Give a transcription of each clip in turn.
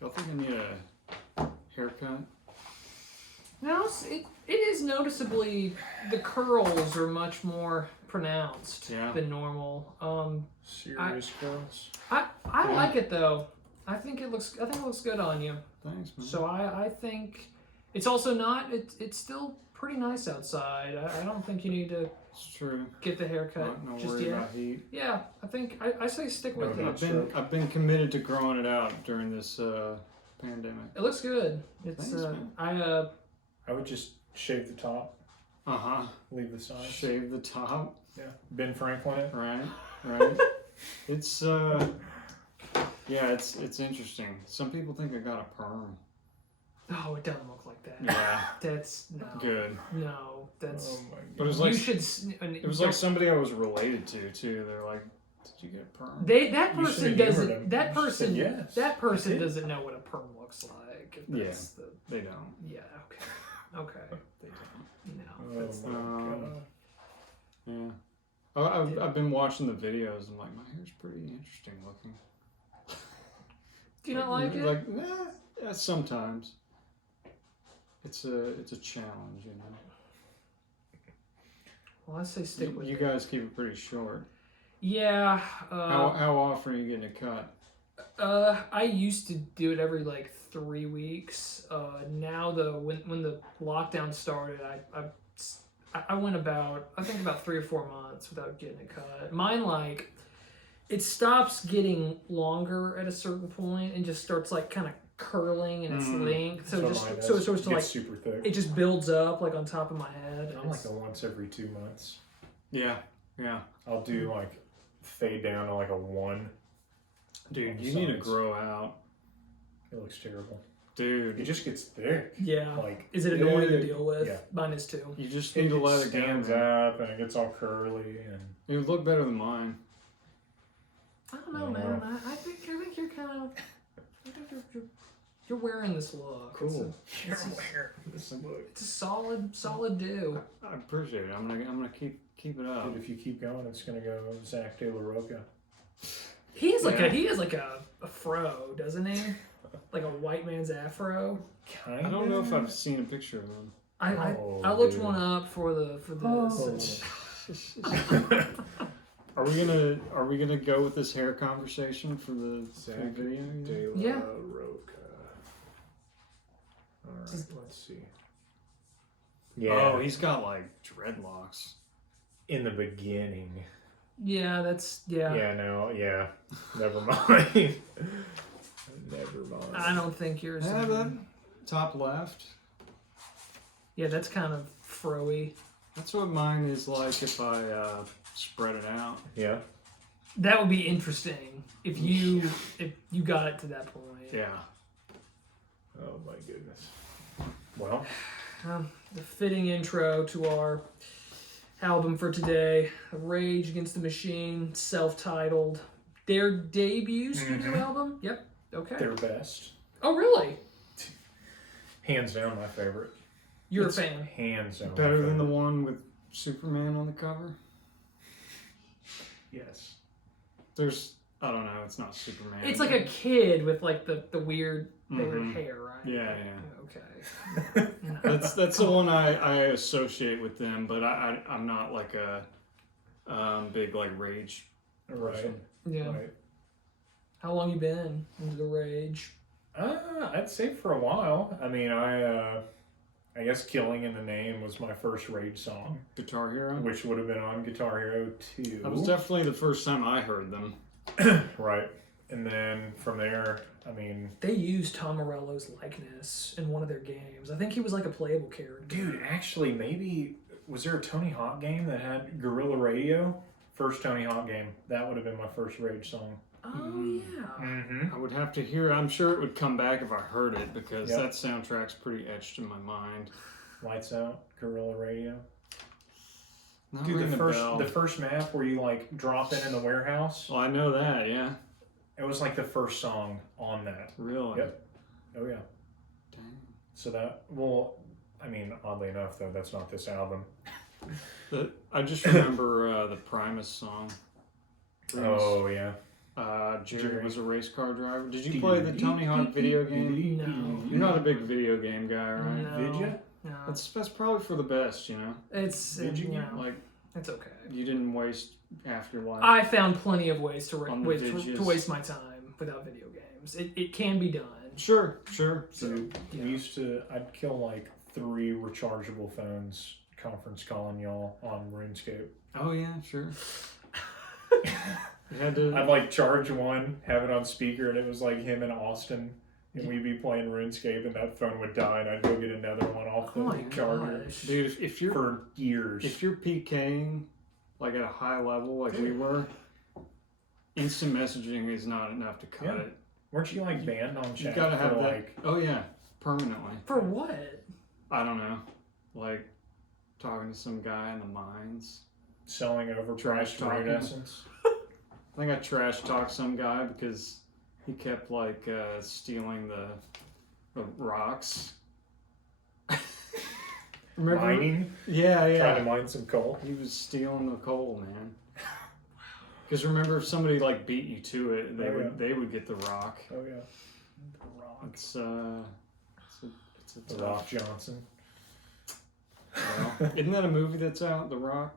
Y'all think I need a haircut? No, it is noticeably, the curls are much more pronounced than normal. Serious curls. I like it though. I think it looks good on you. Thanks, man. So I think it's also not. It's still pretty nice outside. I don't think you need to. It's true. Get the haircut No just worry yet. about heat. Yeah, I think I say stick with it. I've been committed to growing it out during this pandemic. It looks good. It's Thanks, I would just shave the top. Leave the sides. Shave the top. Yeah. Ben Franklin it. Right. It's it's interesting. Some people think I got a perm. Oh, it doesn't look like that. Yeah. That's no. Good. No, that's. Oh my God. But it was like you should. It was like somebody I was related to too. They're like, "Did you get a perm?" That person doesn't. That person. Yes. That person doesn't know what a perm looks like. Yeah. They don't. Yeah. Okay. They don't. No. Oh my God. Yeah. Oh, I've been watching the videos. I'm like, my hair's pretty interesting looking. Do you not like it? Like, yeah, sometimes. It's a challenge, you know. Well, I say stick with it. You guys keep it pretty short. Yeah. How often are you getting a cut? I used to do it every like 3 weeks. Now though, when the lockdown started, I went about 3 or 4 months without getting a cut. Mine like it stops getting longer at a certain point and just starts like kind of curling in its length. So it's to like super thick. it just builds up like on top of my head. I'm like a once every 2 months. Yeah. I'll do like fade down to like a 1. Dude, you need to grow out. It looks terrible. Dude, it just gets thick. Yeah. Like, is it annoying to deal with? Yeah. Mine is too. You just need to let it stand up and it gets all curly and it would look better than mine. I don't know, man. I think you're kind of. You're wearing this look. Cool. You're wearing this look. It's a solid do. I appreciate it. I'm gonna keep it up. Dude, if you keep going, it's gonna go Zach De La Roca. He has like a fro, doesn't he? Like a white man's afro. I don't know if I've seen a picture of him. I looked one up for this. Are we gonna go with this hair conversation for the video? De La Roca. All right, let's see. Yeah. Oh, he's got like dreadlocks. In the beginning. Yeah, that's Yeah, no, yeah. Never mind. Never mind. I don't think yours. That top left. Yeah, that's kind of fro-y. That's what mine is like if I spread it out. Yeah. That would be interesting if you got it to that point. Yeah. Oh my goodness. Well, the fitting intro to our album for today, Rage Against the Machine, self-titled, their debut studio album. Yep. Okay. Their best. Oh, really? Hands down, my favorite. You're a fan. Hands down. Better than the one with Superman on the cover? Yes. I don't know, it's not Superman. It's like a kid with like the weird hair, right? Yeah. Okay. That's the one I associate with them, but I'm not like a big like Rage person. Yeah. Right. How long you been into the Rage? I'd say for a while. I mean, I guess Killing in the Name was my first Rage song. Guitar Hero? Which would have been on Guitar Hero 2. That was definitely the first time I heard them. Right. And then from there, I mean... They used Tom Morello's likeness in one of their games. I think he was like a playable character. Dude, actually, maybe... Was there a Tony Hawk game that had Guerrilla Radio? First Tony Hawk game. That would have been my first Rage song. Oh, yeah. Mm-hmm. I would have to hear... I'm sure it would come back if I heard it, because that soundtrack's pretty etched in my mind. Lights Out, Guerrilla Radio. Not dude, the first map where you like drop in the warehouse. Oh, I know that, yeah. It was like the first song on that. Really? Yep. Oh yeah. Dang. So that, well, I mean, oddly enough though, that's not this album. I just remember the Primus song. Oh yeah. Jerry was a race car driver. Did you play the Tony Hawk video game? No. You're not a big video game guy, right? No. Did you? No. That's probably for the best, you know. Did you get, Like, it's okay. you didn't waste half your life. I found plenty of ways to On the to waste my time without video games. It can be done. Sure. Dude, Yeah. I'd kill like 3 rechargeable phones conference calling y'all on RuneScape. Oh yeah, sure. You had to. I'd like charge one, have it on speaker, and it was like him and Austin, and we'd be playing RuneScape, and that phone would die, and I'd go get another one off Oh my the charger gosh. Dude, if you're for years. if you're PKing like at a high level like we were, instant messaging is not enough to cut Yeah. it. Weren't you like banned on You chat gotta have for that. like Oh yeah, permanently. For what? I don't know, like talking to some guy in the mines. selling Trash overpriced talking. Rune Essence? I think I trash talked some guy because he kept like stealing the rocks. Remember? Mining? Yeah. Trying to mine some coal? He was stealing the coal, man. Because remember, if somebody like beat you to it, they would get the rock. Oh yeah. The Rock. It's a The tough- Rock Johnson. well, isn't that a movie that's out? The Rock.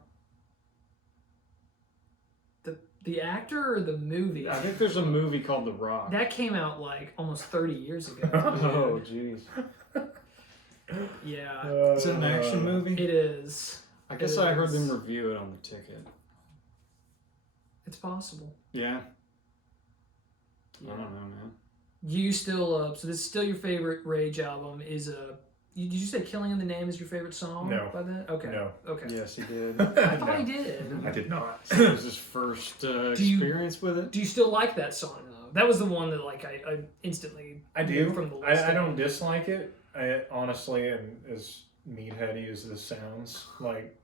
The actor or the movie? I think there's a movie called The Rock. That came out like almost 30 years ago. Oh, jeez. Yeah, Is it an action movie? it is. I guess it I heard is. them review it on the ticket. It's possible. Yeah. Yeah. I don't know, man. You still so this is still your favorite Rage album? Did you say "Killing in the Name" is your favorite song? No. By that? Okay. No. Okay. Yes, he did. I thought he did. I did not. It was his first you- experience with it. Do you still like that song though? That was the one that like I instantly I knew do. from the list. I don't dislike it. I honestly, and as meatheady as this sounds, like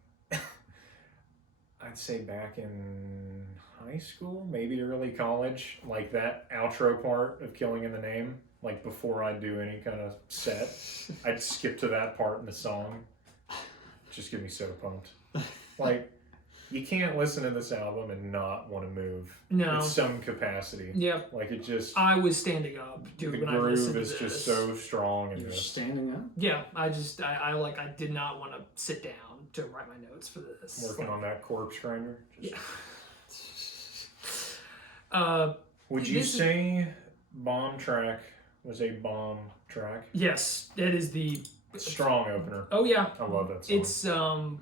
I'd say back in high school, maybe early college, like that outro part of Killing in the Name, like before I do any kind of set, I'd skip to that part in the song. Just get me so pumped. Like, you can't listen to this album and not want to move. No. In some capacity. Yep. Like it just, I was standing up the when I listened groove to is this. just so strong in You're this. standing up. Yeah, I did not want to sit down to write my notes for this. Working on that corpse grinder. Just- Yeah. Would you This is- say Bomb Track was a bomb track? Yes, that is the. Strong opener. Oh yeah. I love that song. It's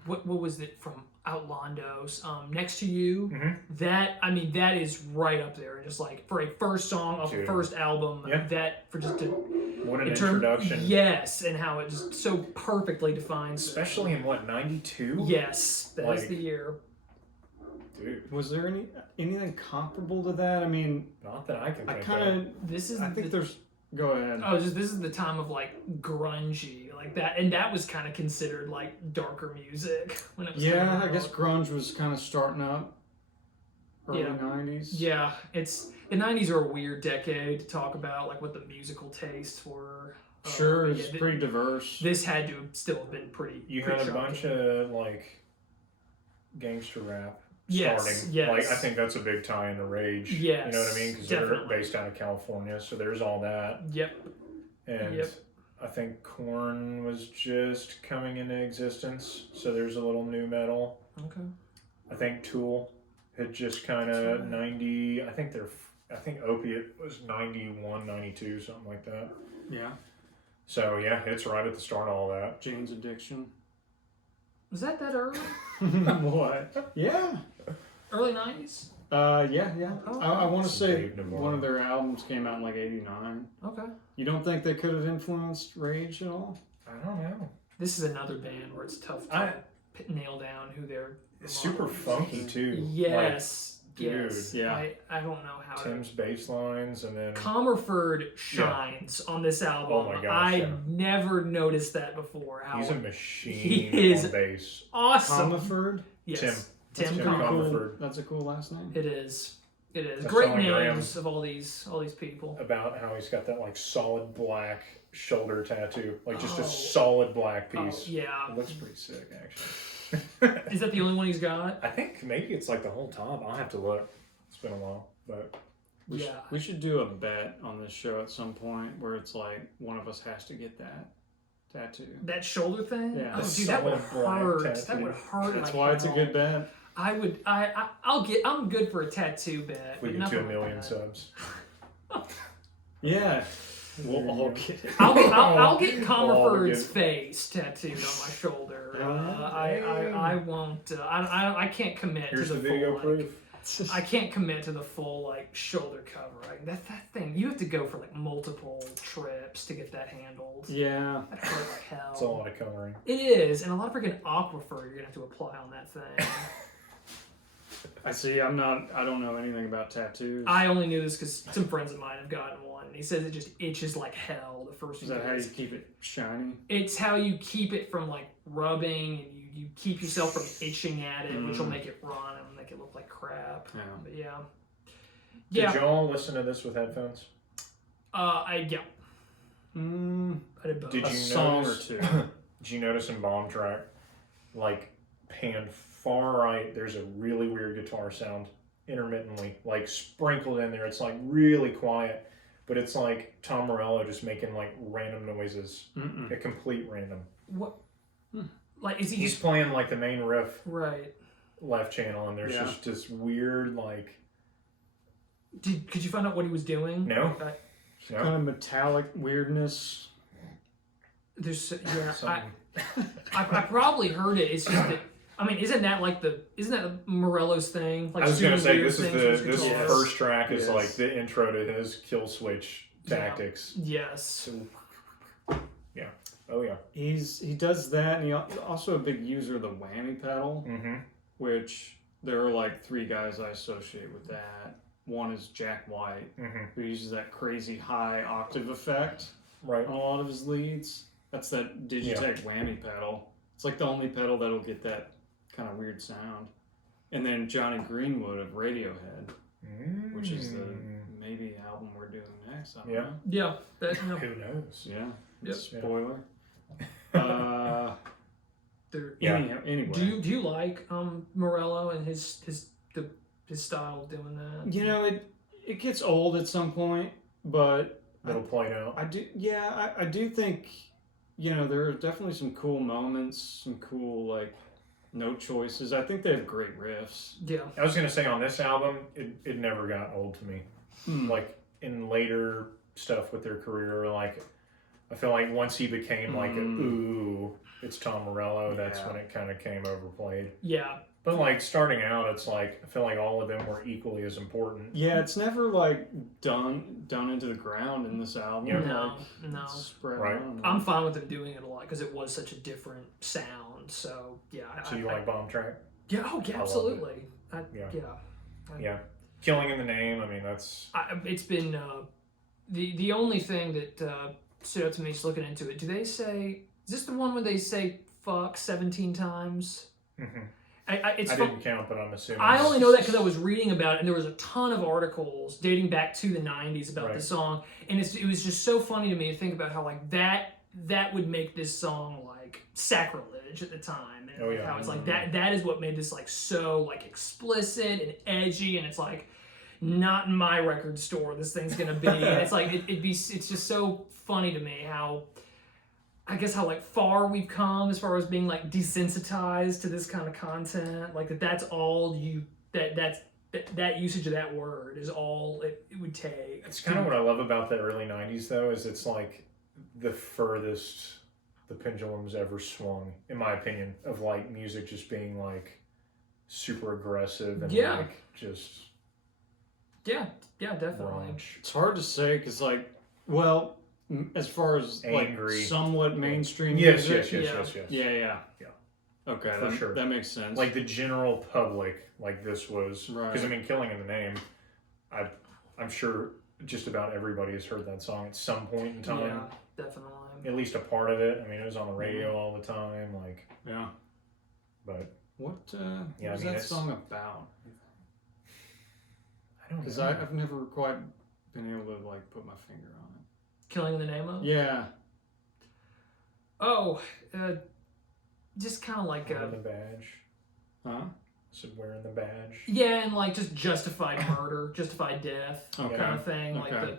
what was it from Outlandos? Next to You. Mhm. That is right up there. Just like for a first song off the Dude. first album, Yeah. that for just a What an in term- introduction. Yes, and how it just so perfectly defines. Especially in what, 92? Yes, that's Like- the year. Dude, Was there anything comparable to that? I mean, not that I can I think kind of. of. This is. I think the, there's. Go ahead. Oh, this is the time of like grungy, like that, and that was kind of considered like darker music when it was. Yeah, coming I guess out. grunge was kind of starting up. Early Yeah. 90s. Yeah, it's the '90s are a weird decade to talk about, like what the musical tastes were. Sure, but it's yeah, pretty diverse. This had to have still have been pretty. You pretty had a bunch shocking. of, like, gangster rap Yes, starting. yes. Like, I think that's a big tie into Rage. Yes, You know what I mean? Because they're definitely. based out of California, so there's all that. Yep. And Yep. I think Korn was just coming into existence, so there's a little new metal. Okay. I think Tool had just kind That's of right. 90. I think Opiate was 91, 92, something like that. Yeah. So yeah, it's right at the start of all that. Jane's Addiction. Was that early? What? Yeah. Early '90s. Yeah. Oh, I want to Some say Dave Navarro. one of their albums came out in like '89. Okay. You don't think they could have influenced Rage at all? I don't know. This is another band where it's tough to nail down who they're. It's super funky too. Yes. dude, yes. yeah. I don't know how. Like Tim's bass lines and then Comerford shines on this album. Oh my gosh, I yeah. never noticed that before. How he's a machine He is on bass. awesome. Comerford? Yes. Tim. Tim Tim Pretty Comerford. cool. Comerford. That's a cool last name. It is. It is. I was Great telling Graham- names of all these people. About how he's got that like solid black shoulder tattoo, like just Oh. a solid black Oh, piece. yeah. It looks pretty sick, actually. Is that the only one he's got? I think maybe it's like the whole top. I'll have to look. It's been a while, but We should do a bet on this show at some point where it's like one of us has to get that tattoo. That shoulder thing? Yeah. Oh, The dude, that would solid black hurt. tattoo. That would hurt. That's like why it's a hell. good bet. I'm good for a tattoo bet. We but get nothing to 1 million like that. subs. Yeah. We'll all get it. I'll get All Comerford's good. face tattooed on my shoulder. Yeah. I won't. I can't commit Here's to the the video full. proof. I can't commit to the full like shoulder cover. Like, that thing. You have to go for like multiple trips to get that handled. Yeah. That hurt like hell. It's a lot of coloring. It is, and a lot of freaking aquifer you're gonna have to apply on that thing. I see. I don't know anything about tattoos. I only knew this because some friends of mine have gotten one. And he says it just itches like hell the first Is few that how you days. keep it shiny? It's how you keep it from like rubbing, and you keep yourself from itching at it, which will make it run and make it look like crap. Yeah. But yeah. Did y'all listen to this with headphones? I did both. Did A you song notice, or two. Did you notice in Bomb Track, like panned far right, there's a really weird guitar sound intermittently, like sprinkled in there. It's like really quiet, but it's like Tom Morello just making like random noises, a complete random. What? Like is he He's just playing like the main riff right? left channel, and there's just this weird like. Could you find out what he was doing? No. Okay. Kind of metallic weirdness. There's yeah. Something. I probably heard it. It's just that. I mean, isn't that Morello's thing? Like I was gonna doing say weird this is things with this guitars? first track is Yes. like the intro to his kill switch tactics. Yes. Yeah. Oh yeah. He does that, and he's also a big user of the whammy pedal, Mm-hmm. which there are like 3 guys I associate with that. One is Jack White, who uses that crazy high octave effect Right. on a lot of his leads. That's that Digitech whammy pedal. It's like the only pedal that'll get that kind of weird sound. And then Johnny Greenwood of Radiohead, which is the maybe album we're doing next. I don't know. Yeah. No. Who knows? Yeah. Yep. Spoiler. Dude, Anyway. do you like Morello and his style of doing that? You know, it gets old at some point, but That'll play out. I do. Yeah, I do think, you know, there are definitely some cool moments, some cool like note choices. I think they have great riffs. Yeah. I was gonna say on this album, it never got old to me. Like in later stuff with their career, like I feel like once he became like it's Tom Morello, that's when it kind of came overplayed. Yeah. But like starting out, it's like I feel like all of them were equally as important. Yeah, it's never like done into the ground in this album. Yeah. No. Like, No. it's spread Right. around. I'm fine with them doing it a lot because it was such a different sound. So yeah. So you like Bomb Track? Yeah. Oh yeah. love it. Absolutely. Yeah. Killing in the Name. I mean, that's It's been the only thing that stood out to me just looking into it. Do they say? Is this the one where they say "fuck" 17 times? I It's didn't count, but I'm assuming. I only know that because I was reading about it, and there was a ton of articles dating back to the 90s about Right. the song, and it was just so funny to me to think about how like that would make this song like sacrilege at the time, and Oh, yeah. how it's like that is what made this like so like explicit and edgy, and it's like not in my record store this thing's gonna be, and it's like it's just so funny to me how. I guess how like far we've come as far as being like desensitized to this kind of content, like that's all that usage of that word is all it would take. It's kind of what I love about the early '90s, though, is it's like the furthest the pendulum's ever swung, in my opinion, of like music just being like super aggressive and like just yeah, definitely. raunch. It's hard to say because, like, well, as far as Angry. like somewhat mainstream Yes. music. Yeah. Yeah. Okay, For sure. That makes sense. Like the general public, like this was, because Right. I mean, Killing in the Name, I'm sure just about everybody has heard that song at some point in time. Yeah, definitely. At least a part of it. I mean, it was on the radio all the time, like. yeah. But What Yeah, was I mean, that it's- song about? I don't Because know. I've never quite been able to like put my finger on it. Killing in the Name of? Yeah. Oh, just kind of like Under the Badge. Huh? Is it wearing the badge? Yeah, and like just justified murder, justified death, Okay. kind of thing. Like Okay.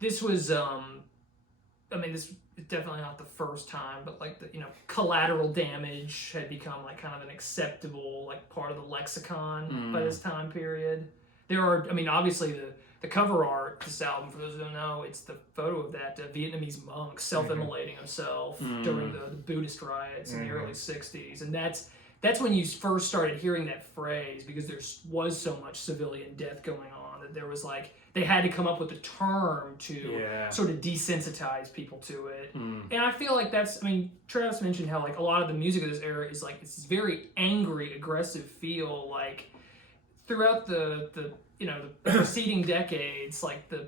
this was, I mean, this is definitely not the first time, but like the collateral damage had become like kind of an acceptable like part of the lexicon by this time period. There are, I mean, obviously the cover art of this album, for those who don't know, it's the photo of that Vietnamese monk self-immolating himself during the Buddhist riots in the early 60s. And that's when you first started hearing that phrase, because there was so much civilian death going on that there was like, they had to come up with a term to sort of desensitize people to it. And I feel like that's, I mean, Travis mentioned how like a lot of the music of this era is like, it's this very angry, aggressive feel, like throughout the preceding decades, like the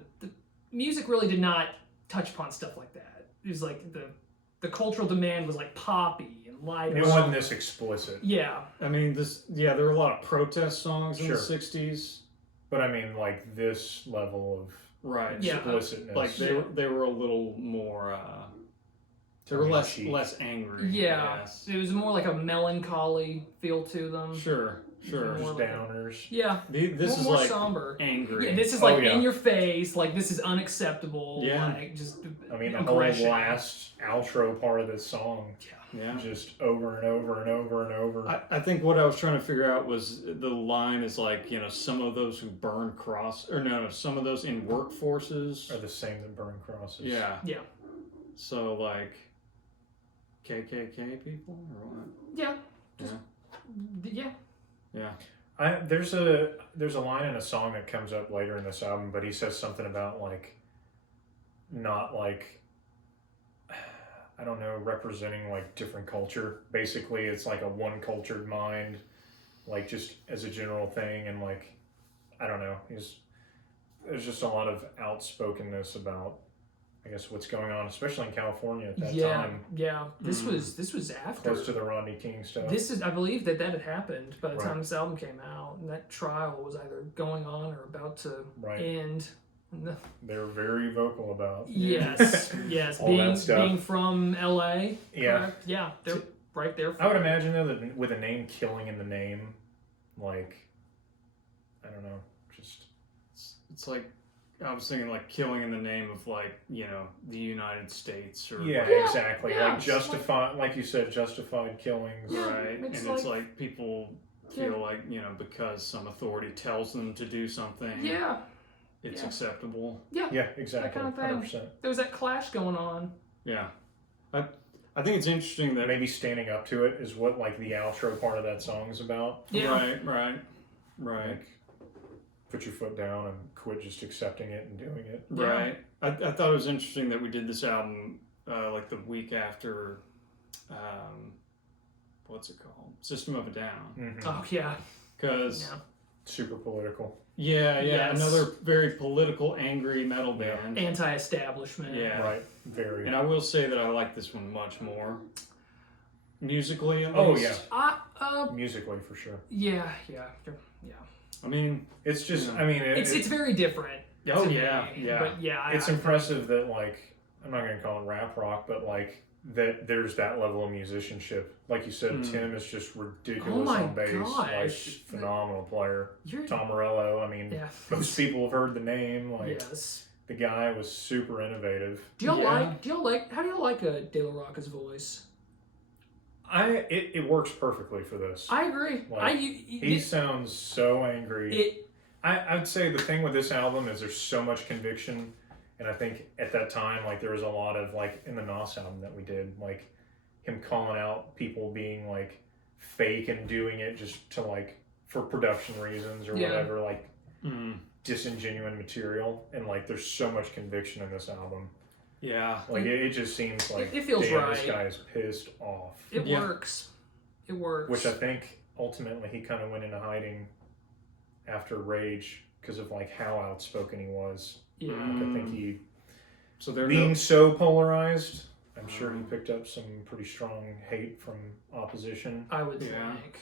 music really did not touch upon stuff like that. It was like the cultural demand was like poppy and light. It wasn't this explicit. Yeah. I mean, there were a lot of protest songs in the 60s. But I mean, like this level of explicitness. Like they were a little more. They were less angry. Yeah, it was more like a melancholy feel to them. Sure. Just downers. Yeah. This is more like angry. Angry. Yeah, this is like in your face, like this is unacceptable. Yeah. Like just I mean, the aggression. whole last outro part of this song. Yeah. Just over and over and over and over. I think what I was trying to figure out was the line is like, some of those who burn some of those in workforces are the same that burn crosses. Yeah. Yeah. So like KKK people or what? Yeah. Yeah. There's a line in a song that comes up later in this album, but he says something about like not like, I don't know, representing like different culture. Basically, it's like a one cultured mind, like just as a general thing, and like I don't know. There's just a lot of outspokenness about, I guess, what's going on, especially in California at that time. Yeah. This was after Close to the Rodney King stuff. I believe that had happened by the time this album came out, and that trial was either going on or about to end. They're very vocal about yes, all that stuff. Being from LA. Yeah, correct? Yeah, they're right there. I would imagine though that with a name killing in the name, like I don't know, just it's like I was thinking like killing in the name of like the United States or exactly like justified, like you said, justified killings, right? And it's like people feel like because some authority tells them to do something. Yeah. It's acceptable. Yeah, exactly. That kind of thing. 100%. There was that clash going on. Yeah. I think it's interesting that maybe standing up to it is what like the outro part of that song is about. Yeah. Right. Like, put your foot down and quit just accepting it and doing it. Right. I thought it was interesting that we did this album like the week after what's it called? System of a Down. Mm-hmm. Oh yeah. Because super political. Yeah, another very political, angry metal band. Anti-establishment. Yeah. Right, very. And I will say that I like this one much more. Musically, at least. Yeah. Musically, for sure. Yeah. I mean... It's just, It's very different. Oh, yeah. But yeah. It's impressive that, like, I'm not going to call it rap rock, but, like, that there's that level of musicianship. Like you said, Tim is just ridiculous on bass. Gosh. Like, phenomenal player. Tom Morello, I mean, most people have heard the name. Like, the guy was super innovative. How do y'all like De La Rocca's voice? It works perfectly for this. I agree. Like, he sounds so angry. I'd say the thing with this album is there's so much conviction. And I think at that time, like, there was a lot of, like, in the Nos album that we did, like, him calling out people being, like, fake and doing it just to, like, for production reasons or whatever, like, disingenuine material. And, like, there's so much conviction in this album. Yeah. Like, it just seems like, it feels damn, right. this guy is pissed off. It works. It works. Which I think, ultimately, he kind of went into hiding after Rage because of, like, how outspoken he was. Yeah. Like, I think he, so being so polarized, I'm sure he picked up some pretty strong hate from opposition. I would think.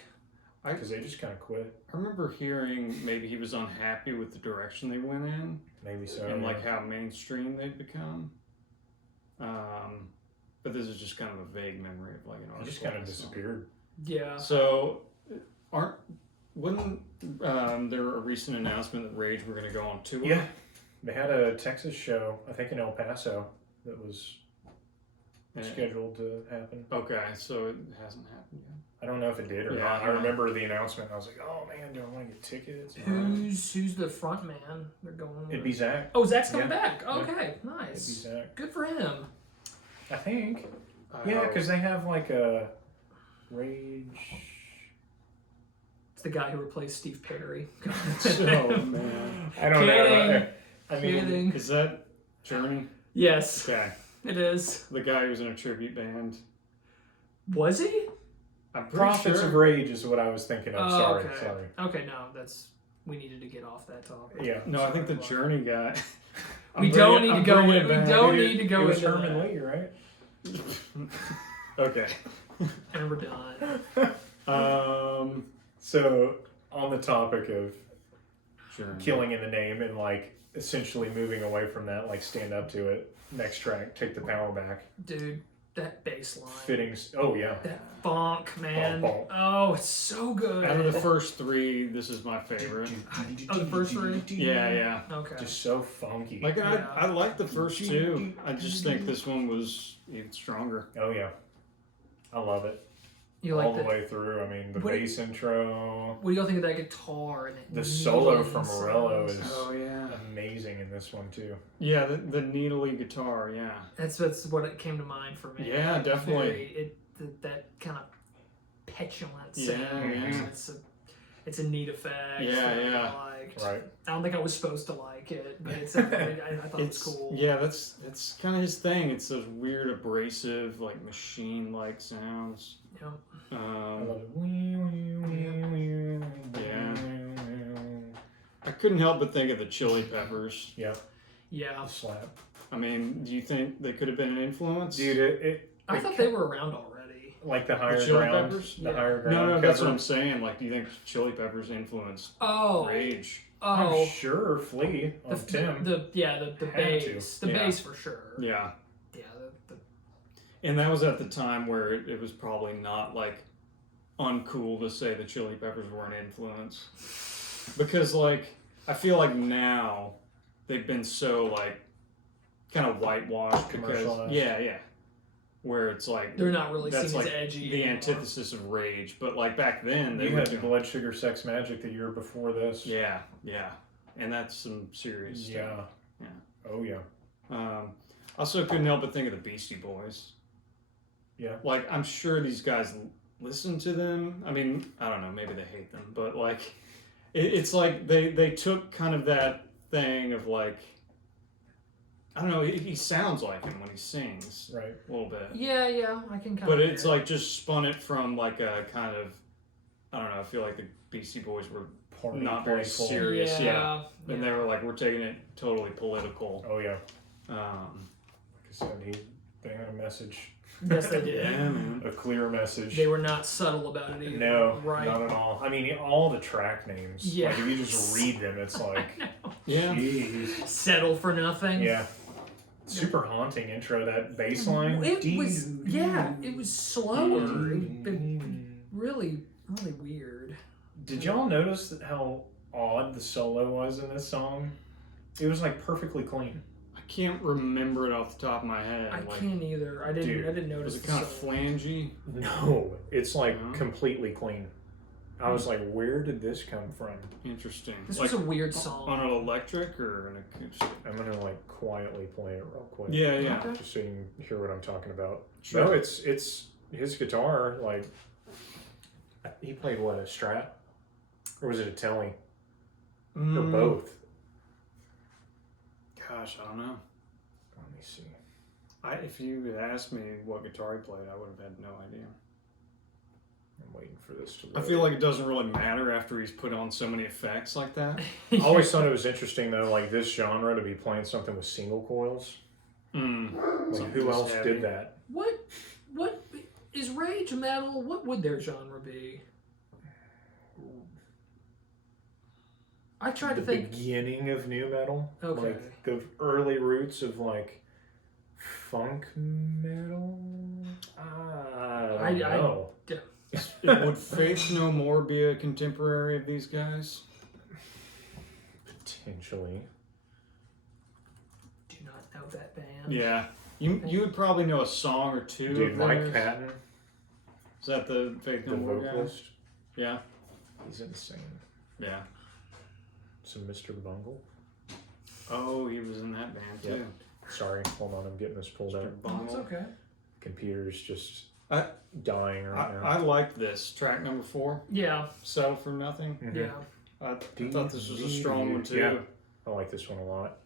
Because they just kind of quit. I remember hearing maybe he was unhappy with the direction they went in. Maybe so. And like how mainstream they'd become. But this is just kind of a vague memory of like an artist. He just kind of disappeared. Yeah. So Wasn't there a recent announcement that Rage were going to go on tour? Yeah. They had a Texas show, I think in El Paso, that was scheduled to happen. Okay, so it hasn't happened yet. I don't know if it did or not. I remember the announcement. I was like, "Oh man, do I want to get tickets?" Who's the front man? They're going with? It'd be Zach. Oh, Zach's coming back. Okay, nice. It'd be Zach. Good for him. I think. Yeah, because they have like a Rage. It's the guy who replaced Steve Perry. Oh man, I don't know. I mean, Kidding. Is that Journey? Yes, Okay, it is. the guy who was in a tribute band. Was he? I'm pretty Prophets sure. of Rage is what I was thinking of. Sorry. Okay, no, we needed to get off that topic. Yeah. No, I think the Journey guy. We don't need to go in. We don't It need to go was into Herman that. Lee, right? Okay. And we're done. So on the topic of Journey. killing in the name and like essentially moving away from that, like stand up to it. Next track, Take the Power Back. Dude, that bass line. Fittings. Oh yeah. That funk, man. Bonk. Oh, it's so good. Out of the first three, this is my favorite. Oh, the first three? Yeah. Okay. Just so funky. Like Yeah. I like the first two. I just think this one was even stronger. Oh yeah. I love it. You All like the that? way through. I mean, the What do bass intro. What do y'all think of that guitar and that The solo needling from Morello sounds? is Oh yeah. amazing in this one too. Yeah, the needly guitar. Yeah. That's what it came to mind for me. Yeah, Like, definitely. that kind of petulant Yeah, sound. yeah. It's a neat effect. Yeah, that yeah. I liked. Right. I don't think I was supposed to like it, but I thought it was cool. Yeah, that's kind of his thing. It's those weird abrasive, like machine-like sounds. Yeah. I Um, love it. Yeah. I couldn't help but think of the Chili Peppers. Yeah. Yeah. The slap. I mean, do you think they could have been an influence? Dude, I thought they were around already. like the higher Chili ground. Peppers? The Yeah. higher ground. No, that's cover. what I'm saying. Like, do you think Chili Peppers influenced Oh. Rage? I'm Oh. sure Flea on Tim. The Had bass. to. The Yeah. bass for sure. Yeah. Yeah. And that was at the time where it was probably not, like, uncool to say the Chili Peppers were an influence. Because, like, I feel like now they've been so, like, kind of whitewashed. Because, Commercialized. yeah. Where it's like... They're not really that's seen like as edgy. the anymore. antithesis of Rage. But, like, back then, they You were had doing... Blood Sugar Sex Magic the year before this. Yeah. And that's some serious stuff. Yeah. Yeah. Oh yeah. Also couldn't help but think of the Beastie Boys. Yeah. Like, I'm sure these guys listen to them. I mean, I don't know, maybe they hate them, but like, it's like they took kind of that thing of like, I don't know, he sounds like him when he sings. Right. A little bit. Yeah, I can kind But of. it's like just spun it from like a kind of, I don't know, I feel like the Beastie Boys were Party, not very playful. serious. Yeah. And they were like, we're taking it totally political. Oh yeah. Um, Like I said, they had a message. Yes, they did. yeah, man. A clear message. They were not subtle about it either. No, right? not at all. I mean, all the track names. Yeah. Like if you just read them, it's like, Yeah. jeez. Settle for nothing. Yeah. Super haunting intro. That bass line. It was, yeah, it was slower. Really weird. Did y'all notice how odd the solo was in this song? It was like perfectly clean. I can't remember it off the top of my head. I like, can't either. I Dude, didn't notice. was it the kind of solo. flangy? No, it's like No? completely clean. I was like, where did this come from? Interesting. This like was a weird song. on an electric or an acoustic? I'm gonna like quietly play it real quick. Yeah. Okay. Just so you can hear what I'm talking about. Sure. No, it's his guitar. Like he played what, a Strat, or was it a Telly, or both? Gosh, I don't know. Let me see. If you had asked me what guitar he played, I would have had no idea. I'm waiting for this to. I feel like it doesn't really matter after he's put on so many effects like that. I always thought it was interesting though, like this genre to be playing something with single coils. Like Something who just else heavy. did that? What is rage metal? What would their genre be? I tried to think. Beginning of new metal. Okay. Like the early roots of like funk metal. I don't know. Would Faith No More be a contemporary of these guys? Potentially. Do not know that band. Yeah. You would probably know a song or two. Dude, of Mike theirs. Patton, Is that the Faith No the More guy? vocalist, Yeah. he's insane. Yeah. Some Mr. Bungle. Oh, he was in that band too. Yep. Sorry, hold on, I'm getting this pulled out. Mr. Oh, it's Bungle. okay. Computer's just I- dying right now. I liked this track number 4. Yeah. Settle for Nothing. Mhm. Yeah. I thought this was a strong one too. Yeah. I like this one a lot.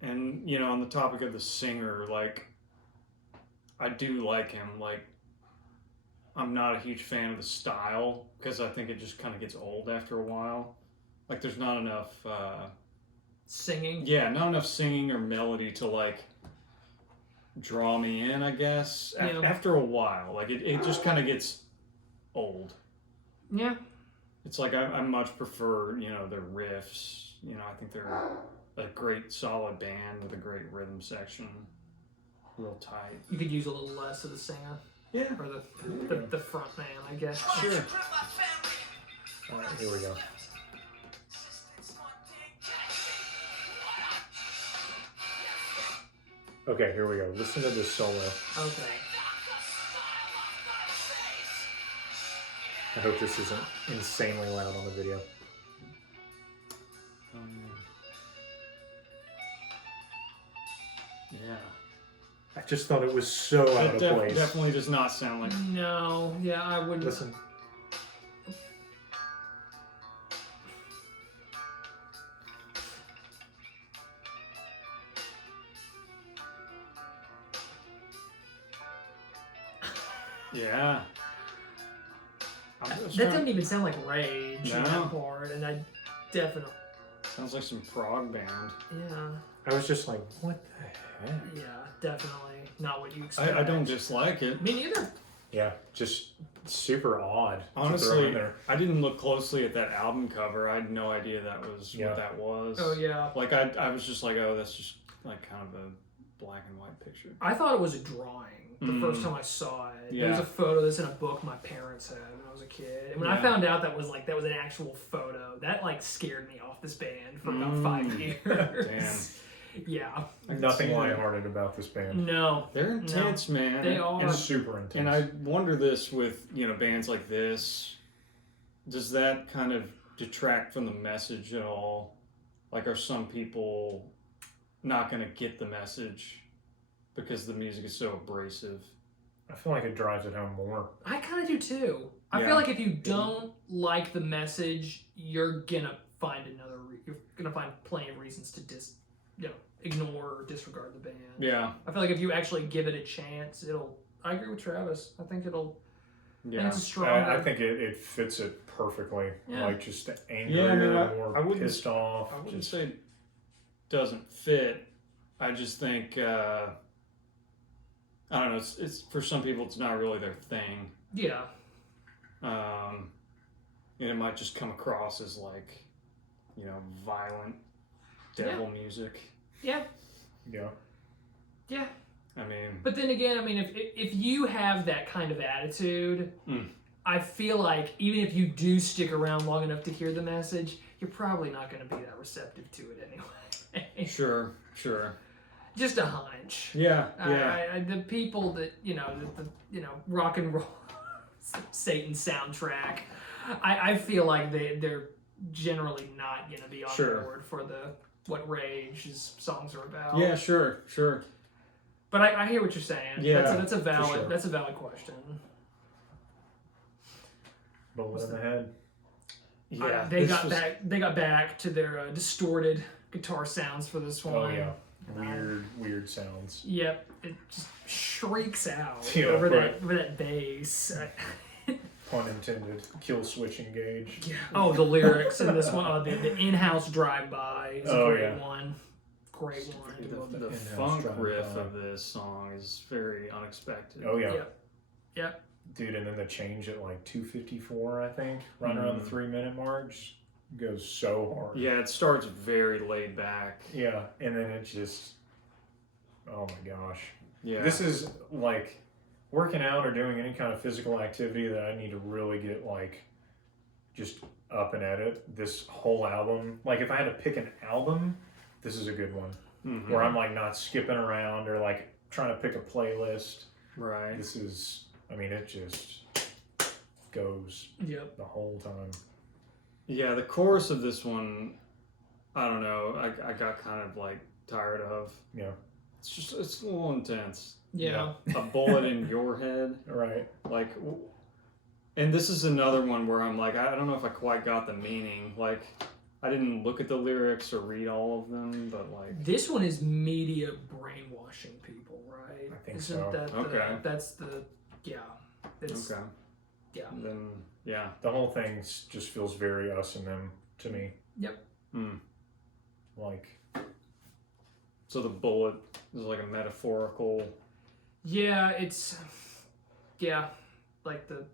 And on the topic of the singer, like, I do like him. Like, I'm not a huge fan of the style because I think it just kind of gets old after a while. Like, there's not enough. Singing. Yeah, not enough singing or melody to like draw me in, I guess. Yeah. After a while, like it just kind of gets old. Yeah. It's like I much prefer, their riffs. I think they're a great solid band with a great rhythm section. Real tight. You could use a little less of the singer Yeah. or the front man, I guess. Sure. All right, here we go. Okay, here we go. Listen to this solo. Okay. I hope this isn't insanely loud on the video. Yeah. I just thought it was so out It of place. definitely does not sound like. No. Yeah, I wouldn't. Listen. Yeah. That doesn't even sound like Rage in No. that part, and I definitely. Sounds like some prog band. Yeah. I was just like, what the heck? Yeah, definitely not what you expect. I don't dislike it. Me neither. Yeah, just super odd. to throw in Honestly, there. I didn't look closely at that album cover. I had no idea that was Yeah. what that was. Oh yeah. Like I was just like, oh, that's just like kind of a black and white picture. I thought it was a drawing the first time I saw it. There was Yeah. a photo that's in a book my parents had when I was a kid. And when I Yeah. found out that was an actual photo, that like scared me off this band for about 5 years. Damn. Yeah. I can Nothing see that. lighthearted about this band. No. They're intense, man. They are. It's super intense. And I wonder this with bands like this. Does that kind of detract from the message at all? Like, are some people not going to get the message because the music is so abrasive? I feel like it drives it home more. I kind of do too. I Yeah. feel like if you don't like the message, you're gonna find you're gonna find plenty of reasons to ignore or disregard the band. Yeah, I feel like if you actually give it a chance, I agree with Travis. I think I think yeah. it's a stronger. I think it fits it perfectly. Yeah. Like just angry, Yeah, I mean, more I wouldn't- pissed off. I wouldn't just, say it doesn't fit. I just think I don't know. It's for some people, it's not really their thing. Yeah. And it might just come across as like, violent devil music. Yeah. yeah. Yeah. I mean, But then again, I mean, if you have that kind of attitude, I feel like even if you do stick around long enough to hear the message, you're probably not going to be that receptive to it anyway. sure. Just a hunch. Yeah, yeah. The people that the rock and roll Satan soundtrack, I feel like they're generally not going to be on Sure. board for what Rage's songs are about. Yeah, sure. But I hear what you're saying. Yeah, that's a valid sure. that's a valid question. Bullet in the head. Yeah, They this got was- back. They got back to their distorted guitar sounds for this one. Oh yeah. Weird sounds. Yep, it just shrieks out Yeah, over right. that bass. Pun intended. Kill switch engage. Oh, the lyrics in this one, the in-house drive-by is a Oh, great yeah. one. Great one. The In-house funk drive-by. riff of this song is very unexpected. Oh yeah. Yep. Dude, and then the change at like 2:54, I think, right around the 3-minute mark, just goes so hard. Yeah, it starts very laid back. Yeah, and then it just, oh my gosh. Yeah. This is like working out or doing any kind of physical activity that I need to really get like just up and at it, this whole album, like if I had to pick an album, this is a good one. Mm-hmm. Where I'm like not skipping around or like trying to pick a playlist. Right. This is, I mean, it just goes the whole time. Yeah, the chorus of this one, I don't know, I got kind of like tired of. Yeah. It's a little intense. Yeah. A bullet in your head. Right. Like, and this is another one where I'm like, I don't know if I quite got the meaning. Like, I didn't look at the lyrics or read all of them, but like... This one is media brainwashing people, right? I think Isn't so. that Okay. That's the... Yeah. It's, Okay. Yeah. Then, yeah. The whole thing just feels very us and them to me. Yep. Like... So the bullet is like a metaphorical... Yeah, it's... Yeah. Like the...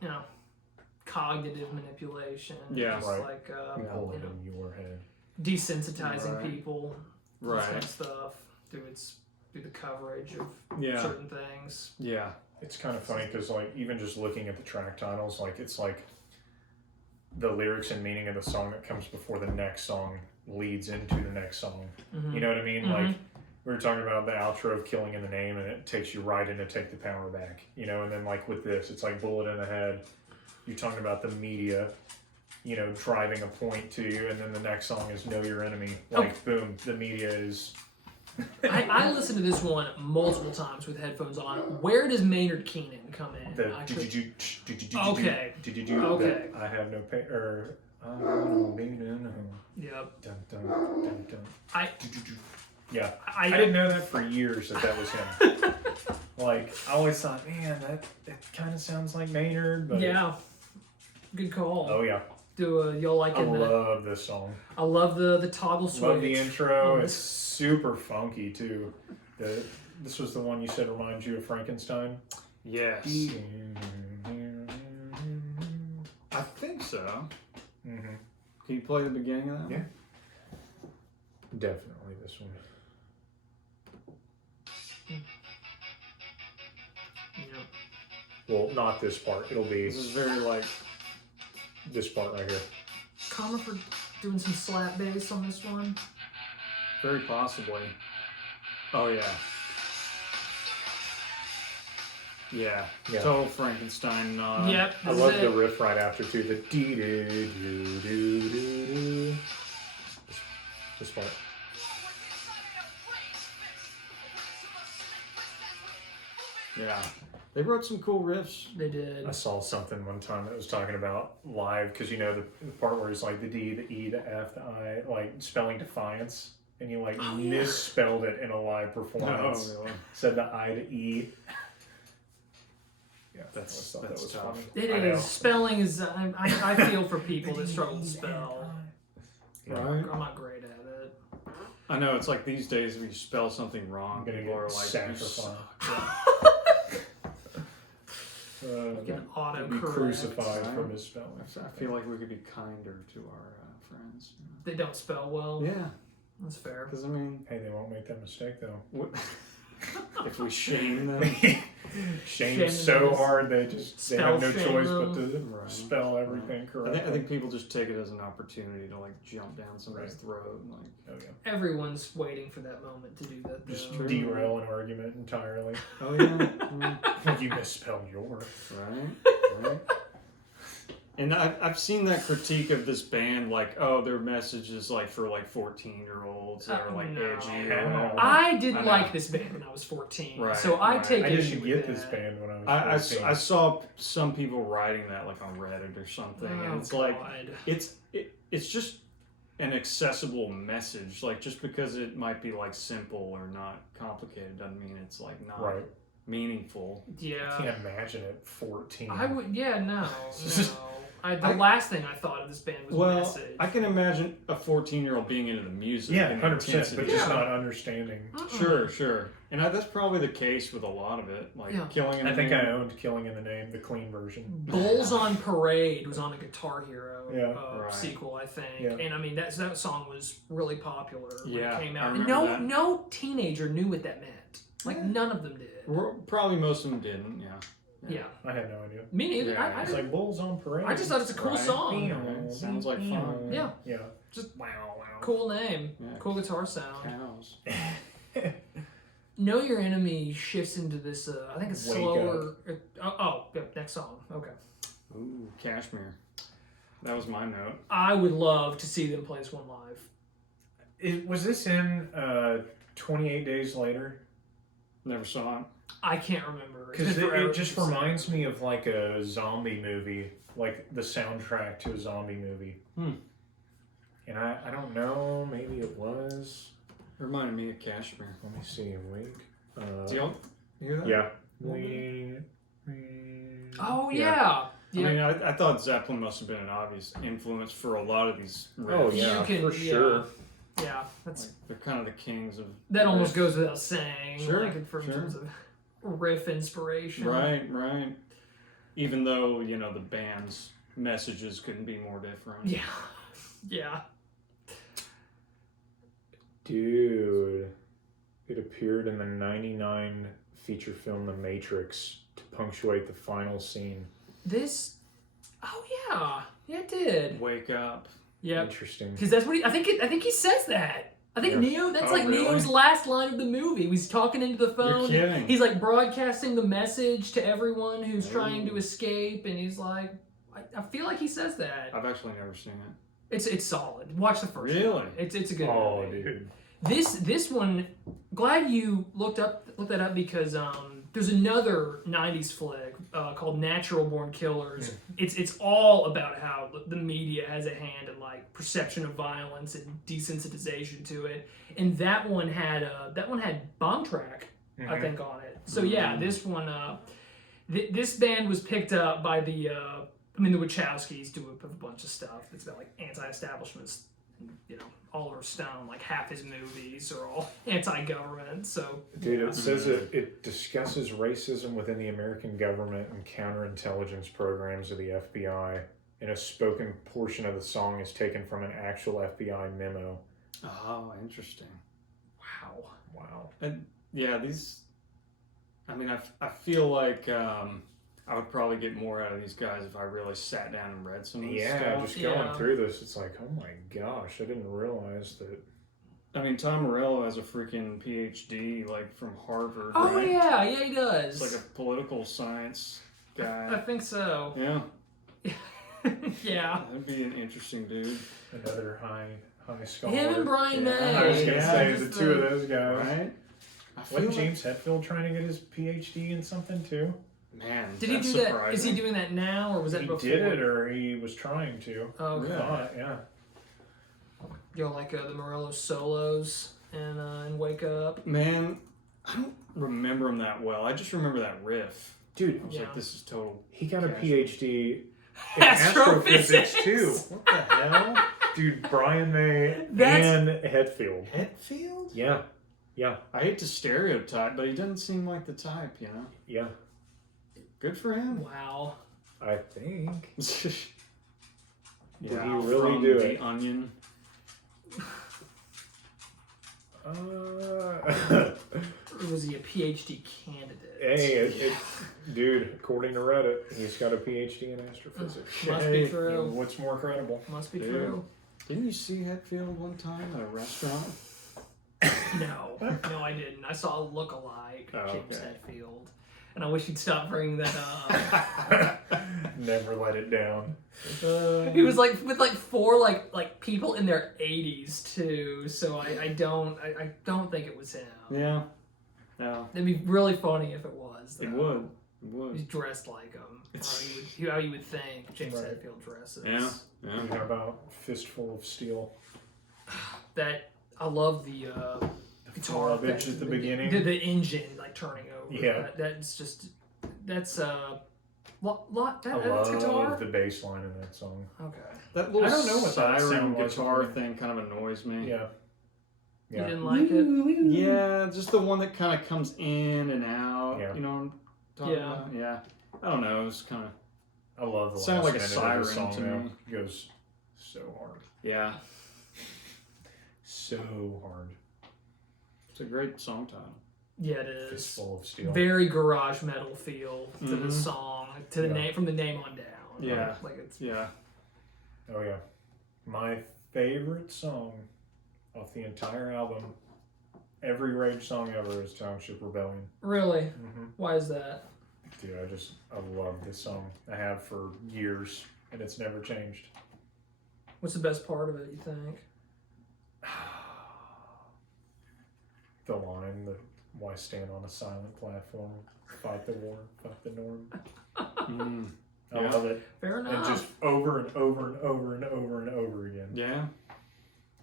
You know... Cognitive manipulation. Yeah. Just Right. like, Hold you it know, in your head. desensitizing Right. people. Right. Kind of stuff. Through the coverage of Yeah. certain things. Yeah. It's kind of funny because, like, even just looking at the track titles, like, it's like the lyrics and meaning of the song that comes before the next song leads into the next song. Mm-hmm. You know what I mean? Like, we were talking about the outro of Killing in the Name, and it takes you right into Take the Power Back. You know, and then, like, with this, it's like Bullet in the Head. You're talking about the media, you know, driving a point to you, and then the next song is Know Your Enemy. Like, boom, the media is... I listened to this one multiple times with headphones on. Where does Maynard Keenan come in? Did you do Okay. that? I have no pay or I don't be no. Yep. Dun, dun, dun, dun. Yeah, I didn't know that for years that was him. Like, I always thought, man, that kind of sounds like Maynard, but Yeah. Good call. Oh yeah, Y'all like I it? love this song. I love the toggle switch. Love the intro. Oh, It's super funky too. This was the one you said reminds you of Frankenstein. Yes. I think so. Mm-hmm. Can you play the beginning of that? Yeah. Definitely this one. Yeah. Well, not this part. It'll be This is very like... this part right here. Conover doing some slap bass on this one. Very possibly. Oh, yeah. Yeah. Total Frankenstein nod. Yep. I love the riff right after too. The dee doo doo doo doo. This part. Yeah. They wrote some cool riffs. They did. I saw something one time that was talking about live because you know the part where it's like the D, the E, the F, the I, like spelling defiance, and you like misspelled it in a live performance. Oh, really? Said the I to E. Yeah, That's I thought that was tough. funny. It I know. is. Spelling is. I feel for people that struggle to spell. Yeah. Right? I'm not great at it. I know, it's like these days if you spell something wrong, I'm gonna people are get like, "You sacrificed. suck." Get an auto to be crucified for misspelling. I feel like we could be kinder to our friends. They don't spell well. Yeah, That's fair. because I mean, Hey, they won't make that mistake though. if we shame them, Shame so them. hard they have no Spell choice shame but to Right. spell everything correctly. I think people just take it as an opportunity to like jump down somebody's throat and like, Oh yeah. Everyone's waiting for that moment to do that. Just though. derail an argument entirely. oh yeah, You misspelled your. right. And I've seen that critique of this band, like, oh, their message is like for like 14-year-olds that are like No. edgy. Hell. I didn't I know. like this band when I was 14, Right, so I right. take I it. didn't get this band when I was 14. I saw some people writing that like on Reddit or something, and it's like it's just an accessible message. Like just because it might be like simple or not complicated doesn't mean it's like not Right. meaningful. I Yeah. can't imagine it 14. I would. Yeah. No. The last thing I thought of this band was Well, Message. I can imagine a 14-year-old being into the music. Yeah, and the 100%, but intensity. just Yeah. not understanding. Sure. And that's probably the case with a lot of it. Like Yeah. Killing in the I think Name. I owned Killing in the Name, the clean version. Bulls on Parade was on a Guitar Hero Right. sequel, I think, Yeah. and I mean that song was really popular when Yeah, it came I out. And remember that. no teenager knew what that meant. Like none of them did. Probably most of them didn't. Yeah. I had no idea. Me neither. Yeah, I It's like Bulls on Parade. I just thought it's a cool Right. song. Right. Sounds like fun. Yeah. Yeah. Just wow. cool name. Yeah. Cool guitar sound. Cows. Know Your Enemy shifts into this, I think it's Wake slower. Yep, next song. Okay. Ooh, Kashmir. That was my note. I would love to see them play this one live. Was this in 28 Days Later? Never saw it. I can't remember. Because it just reminds me of like a zombie movie, like the soundtrack to a zombie movie. And I don't know, maybe it was. It reminded me of Kashmir. Let me see, Wake. Do y'all hear that? Yeah. Oh, yeah. I mean, I thought Zeppelin must have been an obvious influence for a lot of these riffs. Oh, yeah, for sure. Yeah, that's Like, they're kind of the kings of that almost riff. goes without saying. Sure, Like in terms of riff inspiration. Right. Even though, the band's messages couldn't be more different. Yeah. Dude, it appeared in the 99 feature film The Matrix to punctuate the final scene. This. Oh yeah, it did. Wake up. Yeah. Interesting. Because that's what I think he says that. I think Neo. That's like really? Neo's last line of the movie. He's talking into the phone. You're kidding. He's like broadcasting the message to everyone who's trying to escape, and he's like, I feel like he says that. I've actually never seen it. It's solid. Watch the first Really? one. It's a good movie. Dude. This one, glad you looked that up because there's another 90s flick called Natural Born Killers. It's all about how the media has a hand in like perception of violence and desensitization to it. And that one had Bomb Track, I think, on it. So yeah, this one this band was picked up by the Wachowskis do a bunch of stuff that's about like anti-establishment. Oliver Stone, like half his movies are all anti-government. So, dude, it says it discusses racism within the American government and counterintelligence programs of the FBI. And a spoken portion of the song is taken from an actual FBI memo. Oh, interesting. Wow. And yeah, these. I mean, I feel like I would probably get more out of these guys if I really sat down and read some of this stuff. Just going through this, it's like, oh my gosh, I didn't realize that. I mean, Tom Morello has a freaking PhD, like, from Harvard, oh right? yeah, he does. It's like a political science guy. I think so. Yeah. Yeah. That'd be an interesting dude. Another high scholar. Him and Brian May. I was going to say, the just two of those guys. Right? Wasn't James Hetfield trying to get his PhD in something too? Man, did he do surprising. that? Is he doing that now, or was that he before? He did it, or he was trying to. Oh, okay. Yeah. You know, like the Morello solos and Wake Up. Man, I don't remember him that well. I just remember that riff. Dude, I was like, this is total. He got a PhD in astrophysics too. What the hell? Dude, Brian May and Hetfield. Hetfield? Yeah. I hate to stereotype, but he doesn't seem like the type, Yeah. Good for him. Wow. I think. Did he really do it? The Onion. Or was he a PhD candidate? Hey, dude, according to Reddit, he's got a PhD in astrophysics. Must be true. What's more credible? Must be true. Didn't you see Hetfield one time at a restaurant? No, I didn't. I saw a look-alike, James okay. Hetfield, and I wish he'd stop bringing that up. Never let it down. He was like with like four like people in their 80s too, so I don't think it was him. Yeah. No. It'd be really funny if it was. It though. would. He's dressed like him. How you would think James Hetfield dresses. Yeah. And how about Fistful of Steel? That I love the guitar bitch at the beginning. The engine like turning over. Yeah. That's I that's guitar. love the bass line in that song. Okay. That little I don't know what that siren sound was guitar on. thing kind of annoys me. Yeah. You didn't like it? Yeah, just the one that kind of comes in and out. Yeah. You know what I'm talking about? Yeah. I don't know. It's kind of. I love the Sounded last like a minute siren of the song to now. me. It goes so hard. Yeah. So hard. It's a great song title. Yeah, it is. Fistful of Steel. Very garage metal feel to the Mhm. song, to the name, from the name on down. Yeah. Like it's Yeah. Oh yeah. My favorite song off the entire album, every Rage song ever, is Township Rebellion. really. Mm-hmm. Why is that? Dude, I love this song. I have for years, and it's never changed. What's the best part of it, you think? The line, why stand on a silent platform, fight the war, fight the norm. Mm. I Yeah. love it. Fair enough. And just over and over and over and over and over again. Yeah.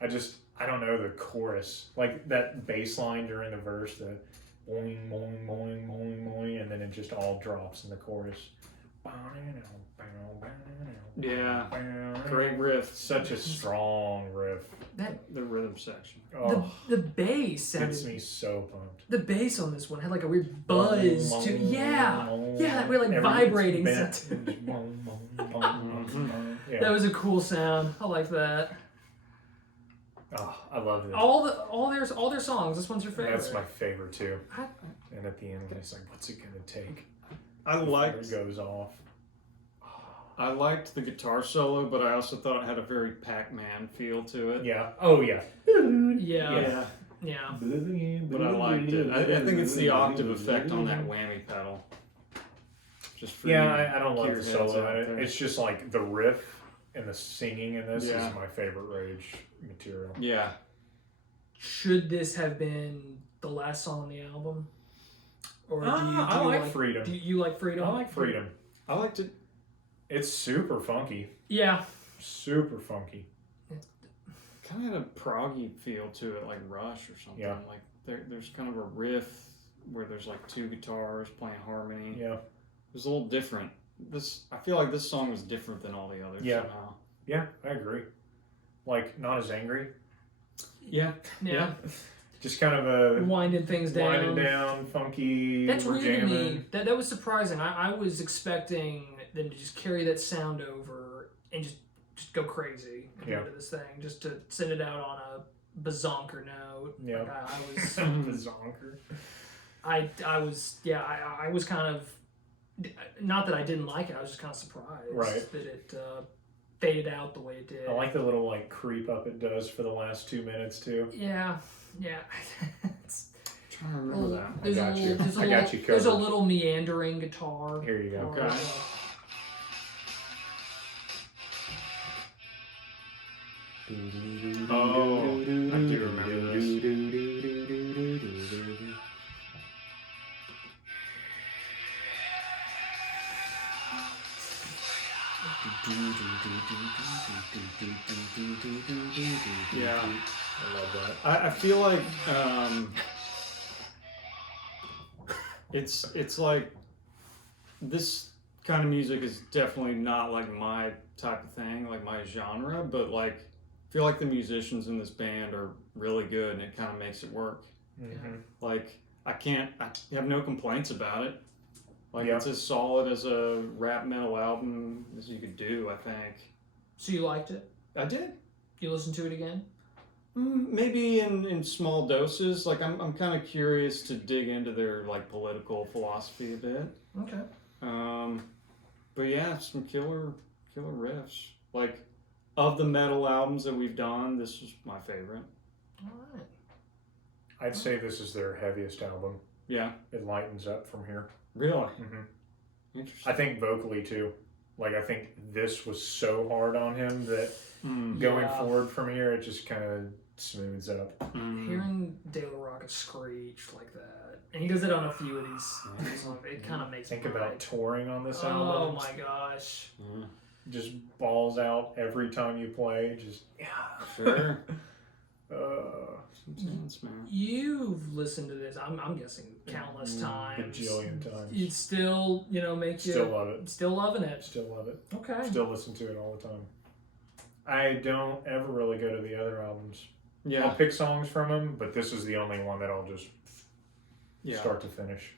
I don't know the chorus. Like that bass line during the verse, the boing, boing, boing, boing, boing, and then it just all drops in the chorus. Yeah. Great riff. Such a strong riff. The rhythm section. Oh, the bass gets sounded. me so pumped. The bass on this one had like a weird buzz to. Yeah. Yeah, that weird like vibrating sound. Yeah. That was a cool sound. I like that. Oh, I love it. All their songs. This one's your favorite. That's my favorite too. I- And at the end, it's like, what's it gonna take? I Before liked it goes off. the guitar solo, but I also thought it had a very Pac-Man feel to it. Yeah. Oh yeah. Yeah. Yeah. But I liked it. I think it's the octave effect on that whammy pedal. Just for Yeah, I don't love the gearheads solo. out there. It's just like the riff and the singing in this Yeah. is my favorite Rage material. Yeah. Should this have been the last song on the album? Or I like Freedom. Do you like Freedom? I like Freedom. I liked it. It's super funky. Yeah. Super funky. Kind of had a proggy feel to it, like Rush or something. Yeah. Like there's kind of a riff where there's like two guitars playing harmony. Yeah. It was a little different. I feel like this song was different than all the others Yeah. somehow. Yeah, I agree. Like, not as angry. Yeah. Yeah. Just kind of a Winding things down. winding down, funky. That's we're weird to me. jamming. That was surprising. I was expecting them to just carry that sound over and just go crazy at the end of this thing, just to send it out on a bazonker note. Yeah. Like I was, The zonker. I was kind of, not that I didn't like it. I was just kind of surprised Right. that it faded out the way it did. I like the little like creep up it does for the last 2 minutes too. Yeah. It's trying to remember that. There's got a you. little, I got you there's a covered. little meandering guitar. Here you go. Or, Okay. Oh, I do remember this. Yeah. I love that. I feel like it's like this kind of music is definitely not like my type of thing, like my genre, but like I feel like the musicians in this band are really good and it kind of makes it work. Mm-hmm. Like I have no complaints about it. Like Yeah. it's as solid as a rap metal album as you could do, I think. So you liked it? I did. You listened to it again? Maybe in small doses. Like I'm kind of curious to dig into their like political philosophy a bit. Okay. But yeah, some killer riffs. Like of the metal albums that we've done, this was my favorite. All right. I'd say this is their heaviest album. Yeah, It lightens up from here. really Mm-hmm. interesting. I think vocally too. Like I think this was so hard on him that going Yeah. forward from here, it just kind of smooths up. Hearing De La Rocca screech like that, and he does it on a few of these songs, it kind of makes Think me about touring on this Oh album. my gosh. Just balls out every time you play. Just Sure. uh, Some sense, man. You've listened to this, I'm guessing, countless times. bajillion times. You'd still, make you... Still love it. Still loving it. Still love it. Okay. Still listen to it all the time. I don't ever really go to the other albums. I'll Yeah. pick songs from them, but this is the only one that I'll just Yeah. start to finish.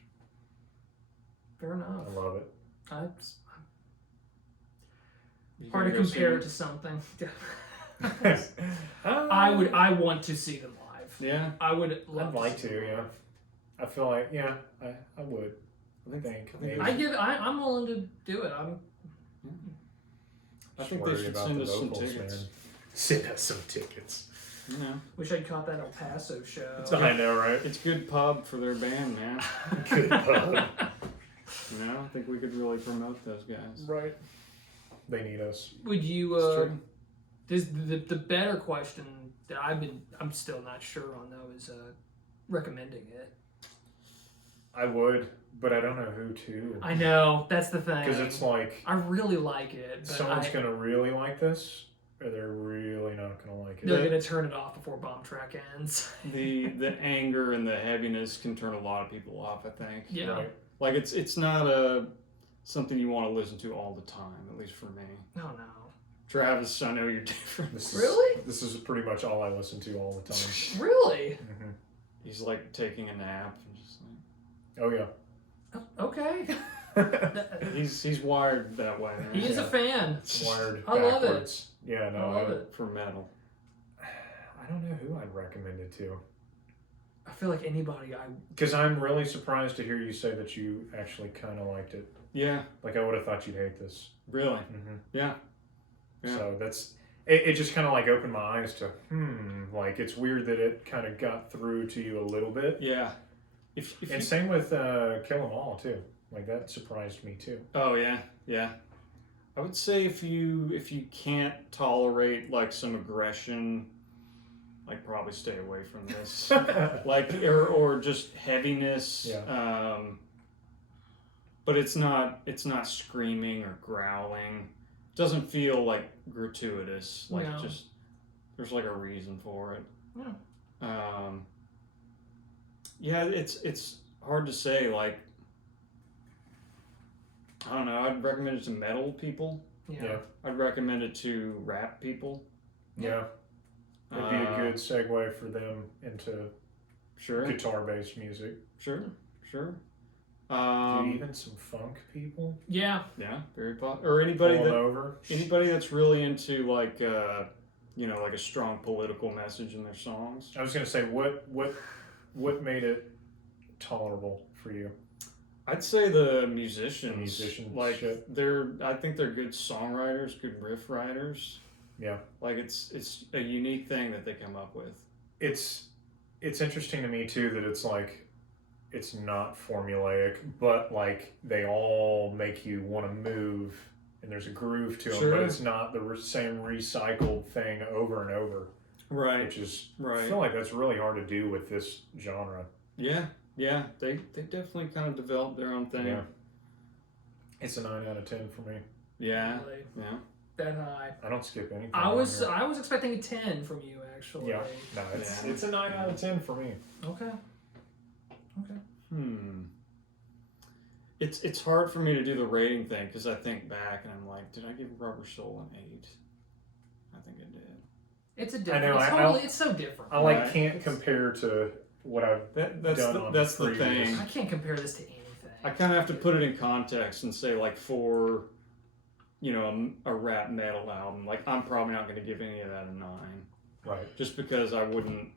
Fair enough. I love it. You Hard to gonna go compare see it to something. Uh, I want to see them live. Yeah. I would love I'd like see to, them yeah. live. I feel like, yeah, I would. I think maybe. I'm willing to do it. I think they should send us some tickets. Man. Send us some tickets. Yeah. Wish I'd caught that El Paso show. I know, right? It's good pub for their band, man. Good pub. I think we could really promote those guys. Right. They need us. Would you? This the better question that I'm still not sure on though is recommending it. I would, but I don't know who to. I know, that's the thing. Because it's like I really like it. But someone's gonna really like this, or they're really not gonna like it. They're gonna turn it off before bomb track ends. The anger and the heaviness can turn a lot of people off, I think. Yeah. Right. Like it's not something you want to listen to all the time, at least for me. Oh no. Travis, I know you're different. This is pretty much all I listen to all the time. Really? Mm-hmm. He's like taking a nap and just like. Oh yeah. Okay. He's wired that way. Man. He is a fan. Wired I love it. backwards. Yeah, no, I love it. For metal. I don't know who I'd recommend it to. I feel like anybody Because I'm really surprised to hear you say that you actually kind of liked it. Yeah. Like I would have thought you'd hate this. Really? Mm-hmm. Yeah. So that's it. Just kind of like opened my eyes to like it's weird that it kind of got through to you a little bit. Yeah. And same with Kill 'Em All too. Like that surprised me too. Oh yeah, yeah. I would say if you can't tolerate like some aggression, like probably stay away from this. Like or just heaviness. Yeah. But it's not screaming or growling. It doesn't feel like gratuitous. Like just there's like a reason for it. Yeah. Yeah, it's hard to say. Like I don't know. I'd recommend it to metal people. Yeah. I'd recommend it to rap people. Yeah. It'd be a good segue for them into guitar-based music. Sure. Even some funk people. Yeah. Yeah, very popular. Or anybody over. Anybody that's really into like like a strong political message in their songs. I was gonna say what made it tolerable for you? I'd say the musicians. Like shit. I think they're good songwriters, good riff writers. Yeah. Like it's a unique thing that they come up with. It's interesting to me too that it's like it's not formulaic, but like they all make you want to move, and there's a groove to them, but it's not the same recycled thing over and over. Right. Which is, right. I feel like that's really hard to do with this genre. Yeah, they definitely kind of developed their own thing. Yeah. It's a 9 out of 10 for me. Yeah, Really? yeah. That high. I don't skip anything. I was expecting a 10 from you actually. Yeah. No, it's a 9 out of 10 for me. Okay. It's hard for me to do the rating thing because I think back and I'm like, did I give Rubber Soul an 8? I think I did. It's a different. I know, it's so different. I can't compare to what I've done. That's the previous. thing. I can't compare this to anything. I kind of have to put it in context and say like for a rap metal album, like I'm probably not going to give any of that a 9. Right. Just because I wouldn't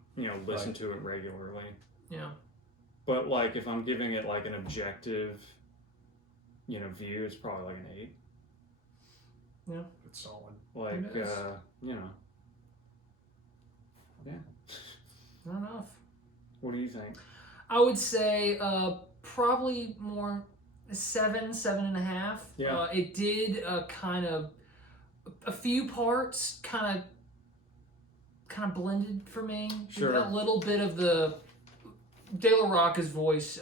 listen to it regularly. Yeah. But like if I'm giving it like an objective view, it's probably like an 8. Yeah. It's solid. It is. Yeah. Not enough. What do you think? I would say probably more 7.5. Yeah. It did kind of a few parts kind of blended for me. Sure. A little bit of the De La Rocca's voice.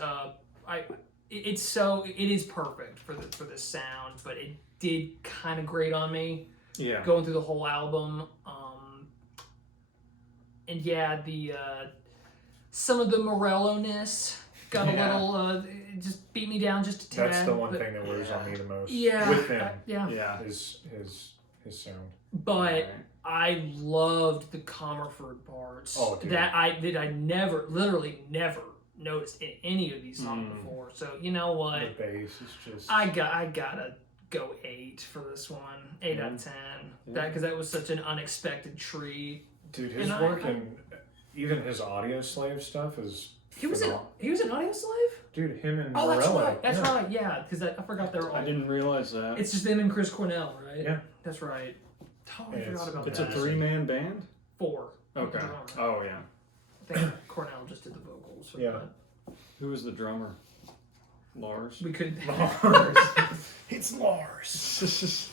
It is perfect for the sound, but it did kind of grate on me. Yeah. Going through the whole album. And yeah, the some of the Morello-ness got a little it just beat me down just a tad. That's the one thing that wears on me the most. Yeah. With him. Yeah. His sound. But I loved the Comerford parts. Oh, dude. That I literally never noticed in any of these songs before. So you know what? The bass is just. I gotta go 8 for this one. 8 out of 10. Yeah. Because that was such an unexpected treat. Dude, his work and even his Audio Slave stuff is. It was He was an Audio Slave? Dude, him and Oh, that's Morello. right. That's right. Yeah, because I forgot they were all. I didn't realize that. It's just them and Chris Cornell, right? Yeah. That's right. Totally Yeah, forgot about It's that. a 3-man band? 4. Okay. Drummer. Oh, yeah. I think Cornell just did the vocals. For Yeah. that. Who was the drummer? Lars? We couldn't. Lars. It's Lars.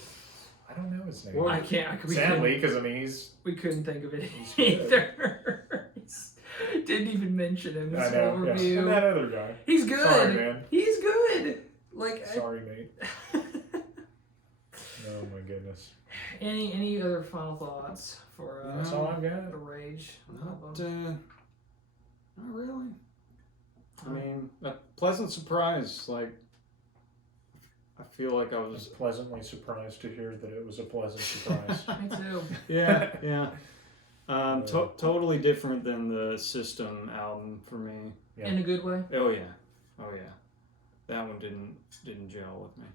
I don't know his name. Well, I can't. Sadly, because I mean we couldn't think of it He's good. either. Didn't even mention him in I this know. whole Yeah. review. And that other guy. He's good. Sorry, man. He's good. Like. Sorry, mate. Oh my goodness. Any other final thoughts for That's all I've got. the Rage? Not really. I mean, a pleasant surprise. Like, I feel like I I was was. pleasantly surprised to hear that it was a pleasant surprise. Me too. Yeah, yeah. Totally different than the System album for me. Yeah. In a good way. Oh yeah, that one didn't gel with me.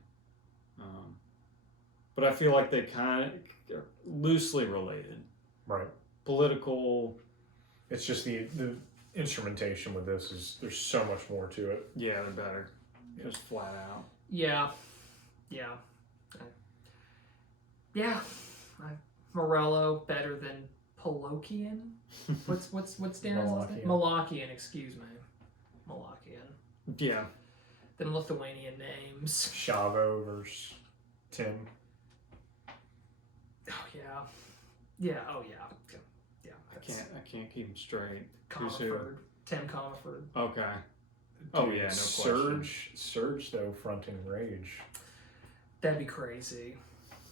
But I feel like they kind of are loosely related. Right. Political. It's just the instrumentation with this is there's so much more to it. Yeah, they're better. Just flat out. Yeah. Morello better than Polokian. What's Darren's last name? Malakian, excuse me. Malakian. Yeah. Them Lithuanian names. Shavo versus Tim. Oh yeah. Yeah. Oh yeah. Yeah. I can't keep them straight. Who's who? Comiford. Tim Comiford. Okay. Oh Dude, yeah, no question. Surge though fronting Rage. That'd be crazy.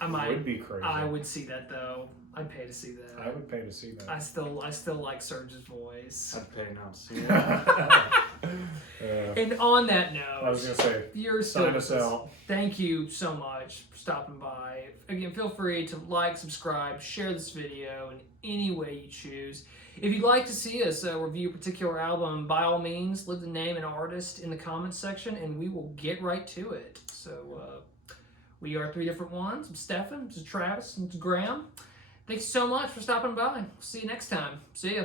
I It might. would be crazy. I would see that though. I'd pay to see that. I would pay to see that. I still like Surge's voice. I'd pay not to see that. And on that note, I was gonna say, you're still sign with us us. out. Thank you so much for stopping by. Again, feel free to like, subscribe, share this video in any way you choose. If you'd like to see us review a particular album, by all means, leave the name and artist in the comments section, and we will get right to it. So we are 3 different ones. I'm Stefan, this is Travis, and this is Graham. Thanks so much for stopping by. See you next time. See ya.